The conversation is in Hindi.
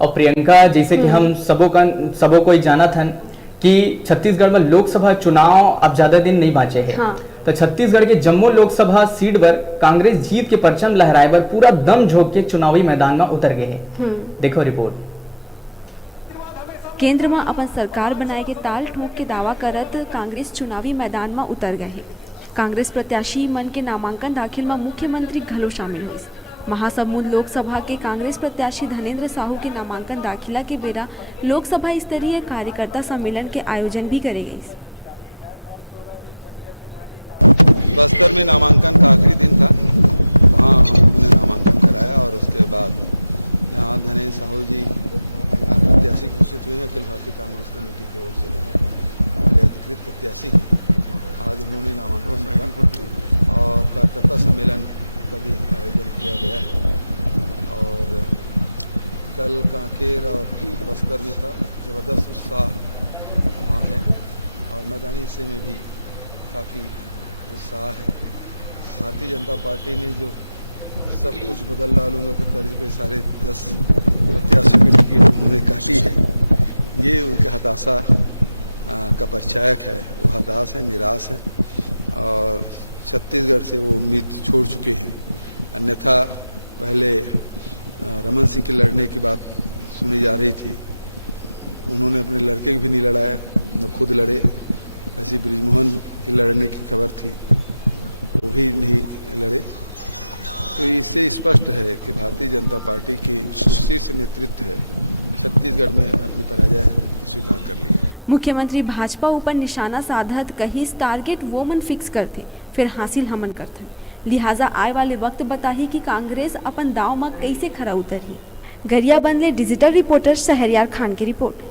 और प्रियंका, जैसे कि हम सबों को ही जाना था कि छत्तीसगढ़ में लोकसभा चुनाव अब ज्यादा दिन नहीं बाँचे हैं। हाँ। तो छत्तीसगढ़ के जम्मू लोकसभा सीट पर कांग्रेस जीत के परचम लहराए पर पूरा दम झोंक के चुनावी मैदान में उतर गए हैं। देखो रिपोर्ट। केंद्र में अपन सरकार बनाए के ताल ठोक के दावा करत कांग्रेस चुनावी मैदान में उतर गए हैं। कांग्रेस प्रत्याशी मन के नामांकन दाखिल में मुख्यमंत्री घलो शामिल हुई। महासमुंद लोकसभा के कांग्रेस प्रत्याशी धनेन्द्र साहू के नामांकन दाखिला के बेरा लोकसभा स्तरीय कार्यकर्ता सम्मेलन के आयोजन भी करे गई। बस्तर में नामांकन का आखिरी दिन था, वहाँ हम लोगों ने नामांकन कराया और उसके बाद यहाँ धनेन्द्र साहू जी प्रत्याशी घोषित हुए हैं। अखिल भारतीय कांग्रेस कमेटी की ओर से हमारे अधिकृत प्रत्याशी आज उन्होंने नामांकन भरा और कार्यकर्ता सम्मेलन का भी आयोजन किया गया है। और कल कांकेर और बस्तर में था, ज़बरदस्त उत्साह वहाँ है और मैदानी हिस्से में भी काफ़ी उत्साह है। भारतीय जनता पार्टी ने जो सब कुछ बदल डालूंगा के तर्ज पे सारे 10 प्रत्याशियों की टिकट उन्होंने काटी है, ये उनके हताशा का परिचायक है। वो हताश है, निराश है और छत्तीसगढ़ से वो उम्मीद छोड़ चुके हैं। अन्यथा पहले रमन सिंह के लड़ने की बात सुनी जा रही थी, उन्होंने अपने लड़के भी नहीं लड़ाया, न खुद लड़े। ऐसी बृजमोहन के लड़ने की खबर थी, वो भी नहीं लड़े। तो इससे स्पष्ट है कि भारतीय जनता पार्टी की शीर्ष नेतृत्व है छत्तीसगढ़ में अपनी पराजय स्वीकार कर ली है। मुख्यमंत्री भाजपा ऊपर निशाना साधत कहीं टारगेट वो मन फिक्स करते फिर हासिल हमन करते, लिहाजा आए वाले वक्त बताही कि कांग्रेस अपन दाव में कैसे खरा उतरी। गरियाबंद ले डिजिटल रिपोर्टर शहरयार खान की रिपोर्ट।